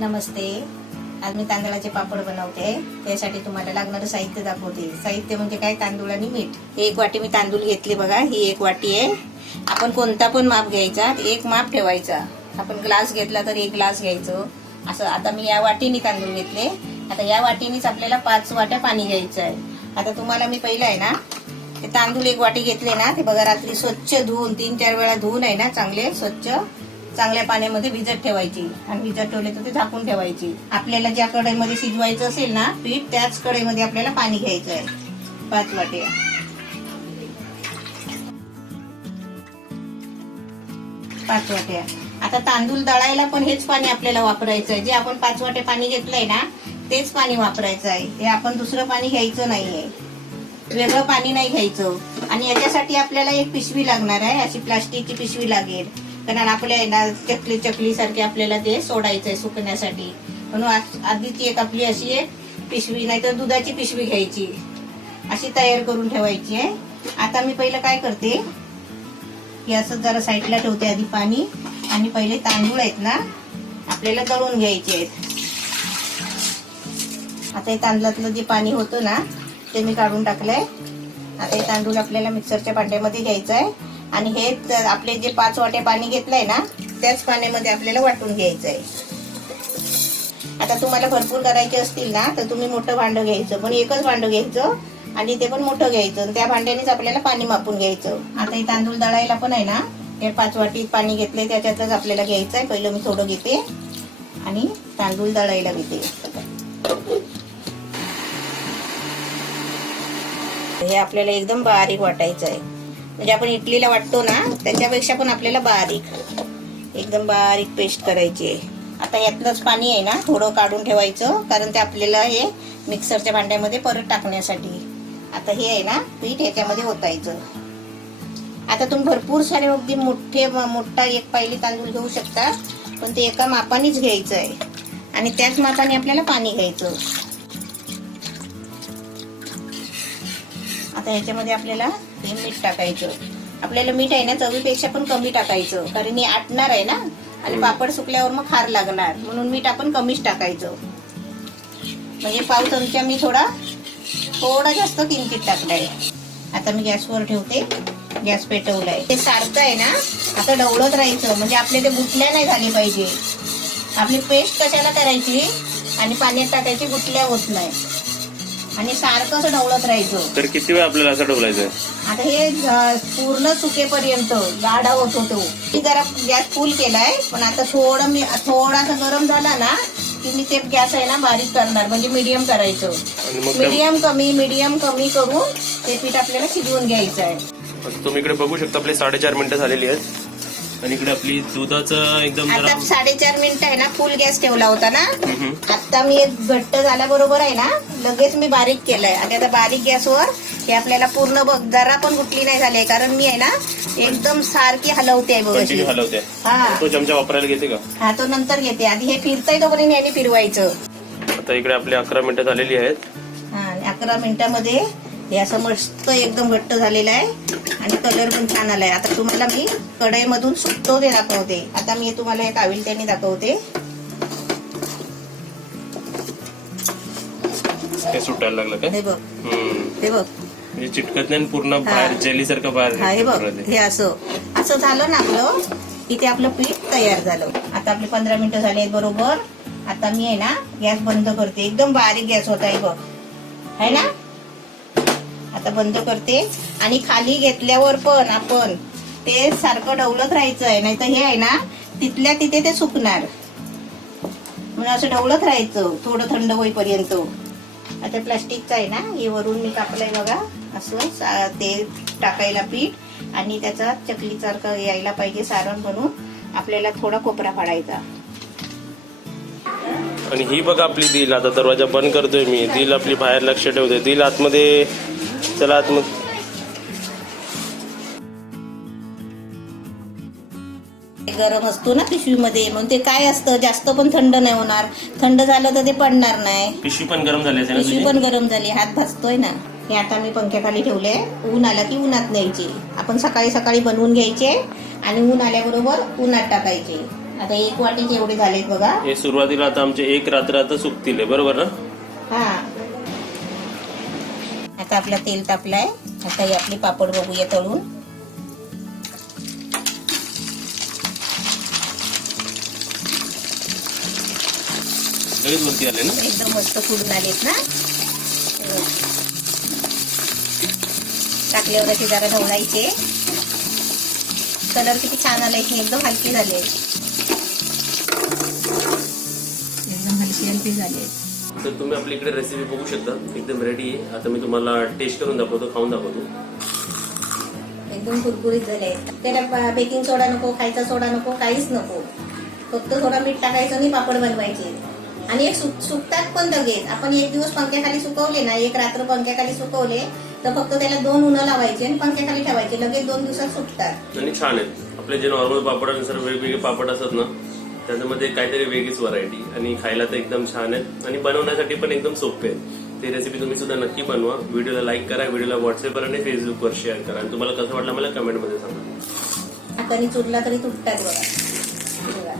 नमस्ते. आज मी तांदळाचे पापड बनवते. त्यासाठी तुम्हाला लागणारं साहित्य दाखवते. साहित्य म्हणजे काय, तांदूळ आणि मीठ. हे 1 वाटी मी तांदूळ घेतले बघा. ही 1 वाटी आहे. आपण कोणता पण माप घ्यायचा, एक माप ठेवायचा. आपण ग्लास घेतला तर 1 ग्लास घ्यायचं असं. आता मी या वाटीने तांदूळ घेतले. आता या वाटीनेच आपल्याला 5 वाट्या पाणी घ्यायचं आहे. आता तुम्हाला मी पहिलं आहे ना, ते तांदूळ 1 वाटी घेतले ना, ते बघा रात्री स्वच्छ धुवून 3-4 वेळा धुवून आहे ना, चांगले स्वच्छ चांगल्या पाण्यामध्ये भिजत ठेवायची. आणि भिजत ठेवले तर ते झाकून ठेवायची. आपल्याला ज्या कढईमध्ये शिजवायचं असेल ना पीठ, त्याच कढईमध्ये आपल्याला पाणी घ्यायचं आहे. 5 वाट्या. आता तांदूळ दळायला पण हेच पाणी आपल्याला वापरायचं आहे. जे आपण 5 वाटे पाणी घेतलंय ना, तेच पाणी वापरायचं आहे. हे आपण दुसरं पाणी घ्यायचं नाहीये, वेगळं पाणी नाही घ्यायचं. आणि याच्यासाठी आपल्याला एक पिशवी लागणार आहे. अशी प्लास्टिकची पिशवी लागेल, कारण आपल्या चकली सारखे आपल्याला ते सोडायचंय सुकण्यासाठी. म्हणून आधीची एक आपली अशी एक पिशवी, नाहीतर दुधाची पिशवी घ्यायची, अशी तयार करून ठेवायची आहे. आता मी पहिलं काय करते, की असं जरा साईडला ठेवते आधी पाणी. आणि पहिले तांदूळ आहेत ना, आपल्याला दळून घ्यायचे आहेत. आता हे तांदळातलं जे पाणी होतं ना, ते मी काढून टाकलंय. आता हे तांदूळ आपल्याला मिक्सरच्या भांड्यामध्ये घ्यायचं आहे. आणि हे आपले जे 5 वाटे पाणी घेतलंय ना, त्याच पाण्यामध्ये आपल्याला वाटून घ्यायचं आहे. आता तुम्हाला भरपूर करायचे असतील ना, तर तुम्ही मोठं भांडं घ्यायचं, पण एकच भांडं घ्यायचं आणि ते पण मोठं घ्यायचं. त्या भांड्यानेच आपल्याला पाणी मापून घ्यायचं. आता हे तांदूळ दळायला पण आहे ना, हे 5 वाटी पाणी घेतलंय त्याच्यातच आपल्याला घ्यायचं आहे. पहिलं मी थोडं घेते आणि तांदूळ दळायला घेते. हे आपल्याला एकदम बारीक वाटायचं आहे. म्हणजे आपण इडलीला वाटतो ना, त्याच्यापेक्षा पण आपल्याला बारीक, एकदम बारीक पेस्ट करायची आहे. आता यातलंच पाणी आहे ना, थोडं काढून ठेवायचं, कारण ते आपल्याला हे मिक्सरच्या भांड्यामध्ये परत टाकण्यासाठी. आता हे आहे ना पीठ याच्यामध्ये ओतायचं. आता तुम्ही भरपूर सारे अगदी मोठा एक पायली तांदूळ घेऊ शकता, पण ते एका मापानेच घ्यायचं आहे. आणि त्याच मापाने आपल्याला पाणी घ्यायचं. आता ह्याच्यामध्ये आपल्याला हे मीठ टाकायचं. आपल्याला मीठ आहे ना चवीपेक्षा पण कमी टाकायचं, कारण हे आटणार आहे ना, आणि पापड सुकल्यावर मग खार लागणार, म्हणून मीठ आपण कमीच टाकायचं. म्हणजे 1/2 चमचा मी थोडा जास्त किंचित टाकलाय. आता मी गॅसवर ठेवते. गॅस पेटवलाय. ते सारखं आहे ना आता ढवळत राहायचं, म्हणजे आपले ते गुटल्या नाही झाली पाहिजे. आपली पेस्ट कशाला करायची आणि पाण्यात टाकायची, गुटल्या होत नाही. आणि सारखं असं ढवळत राहायचं. तर किती वेळ आपल्याला असं ढवलायचं? आता हे पूर्ण सुकेपर्यंत गाढा होत होतो. मी जरा गॅस फुल केलाय, पण आता थोडासा गरम झाला ना, की मी ते गॅस आहे ना बारीक करणार, म्हणजे मीडियम करायचं. मीडियम कमी करून ते पीठ आपल्याला शिजवून घ्यायचं आहे. तुम्ही इकडे बघू शकता आपले 4.5 मिनिटं झालेली आहेत. आणि इकडे आपली दुधाचं एकदम आता 4.5 मिनिटं आहे ना, फुल गॅस ठेवला होता ना. आता मी एक घट्ट झाला बरोबर आहे ना, लगेच मी बारीक केलंय. आणि आता बारीक गॅसवर हे आपल्याला पूर्ण बघ, जरा पण गुटली नाही झाली, कारण मी आहे ना एकदम सारखी हलवते हलवते. हा, तो चमचा वापरायला घेते का? हा, तो नंतर घेते. आधी हे फिरतंय तोपर्यंत याने फिरवायचं. आता इकडे आपली 11 मिनिटं झालेली आहेत. हा, 11 मिनिटांमध्ये हे असं मस्त एकदम घट्ट झालेलं आहे. आणि कलर पण छान आलाय. आता तुम्हाला मी कढईमधून सुकतो ते दाखवते. आता मी तुम्हाला एक आविलत्याने दाखवते. ते सुटायला लागलं काय? हे बघ, हे बघ, म्हणजे चिटकत नाही, पूर्ण बाहेर जेली सारखं बाहेर. हे बघ, हे असं झालं ना आपलं, की ते आपलं पीठ तयार झालं. आता आपले 15 मिनिटं झाले आहेत बरोबर. आता मी आहे ना गॅस बंद करते. एकदम बारीक गॅस होता आहे बघ, है ना. आता बंद करते. आणि खाली घेतल्यावर पण आपण ते सारखं ढवळत राहायचं आहे, नाही तर हे आहे ना तिथल्या तिथे ते सुकणार. म्हणून असं ढवळत राहायचं थोडं थंड होईपर्यंत. आता प्लास्टिकचं आहे ना, हे वरून मी टाकलंय बघा, असं ते टाकायला पीठ. आणि त्याचा चकलीसारखं यायला पाहिजे सारण, म्हणून आपल्याला थोडा कोपरा फाडायचा. आणि ही बघा आपली दिल. आता दरवाजा बंद करतोय मी. दिल आपली बाहेर लक्ष ठेवते. दिल आतमध्ये, चला आतमध्ये. गरम असतो ना पिशवीमध्ये, म्हणून ते काय असतं, जास्त पण थंड नाही होणार. थंड झालं तर ते पडणार नाही. पिशवी पण गरम झाली असेल ना? पिशवी पण गरम झाली, हात भाजतोय ना. हे आता मी पंख्याखाली ठेवले. ऊन आला की उन्हात न्यायचे. आपण सकाळी बनवून घ्यायचे आणि ऊन आल्याबरोबर उन्हात टाकायचे. आता 1 वाटीचे एवढे झालेत बघा. हे सुरुवातीला आता आमचे 1 रात्र आता सुकतील बरोबर ना? हा, आता आपलं तेल तापलंय. आता हे आपले पापड बघूया तळून. लगेच वरती आले ना? एकदम मस्त फुलून आलेत ना. टाकल्यावर असे जरा ढवळायचे. कलर किती छान आलाय, एकदम हलके झाले, एकदम हलके झाले. तर तुम्ही आपल्या इकडे रेसिपी बघू शकता, एकदम रेडी आहे. आता मी तुम्हाला टेस्ट करून दाखवतो, खाऊन दाखवतो. एकदम कुरकुरीत झाले. त्याला बेकिंग सोडा नको, खायचा सोडा नको, काहीच नको. फक्त थोडा मीठ टाकायचं आणि पापड बनवायचे. आणि एक सुकतात पण लगेच. आपण 1 दिवस पंख्याखाली सुकवले ना, 1 रात्र पंख्याखाली सुकवले तर फक्त त्याला 2 उन्हं लावायचे आणि पंख्याखाली ठेवायचे, लगेच 2 दिवसात सुकतात. आणि छान आहेत. आपले जे नॉर्मल पापडानुसार वेगवेगळे पापड असतात ना, त्याच्यामध्ये काहीतरी वेगळीच व्हरायटी, आणि खायला तर एकदम छान आहेत आणि बनवण्यासाठी पण एकदम सोपे आहेत. ती रेसिपी तुम्ही सुद्धा नक्की बनवा. व्हिडिओला लाईक करा, व्हिडिओला व्हॉट्सअपवर आणि फेसबुकवर शेअर करा, आणि तुम्हाला कसं वाटलं मला कमेंटमध्ये सांगा. हाताने चुरला तरी तुटतात बघा.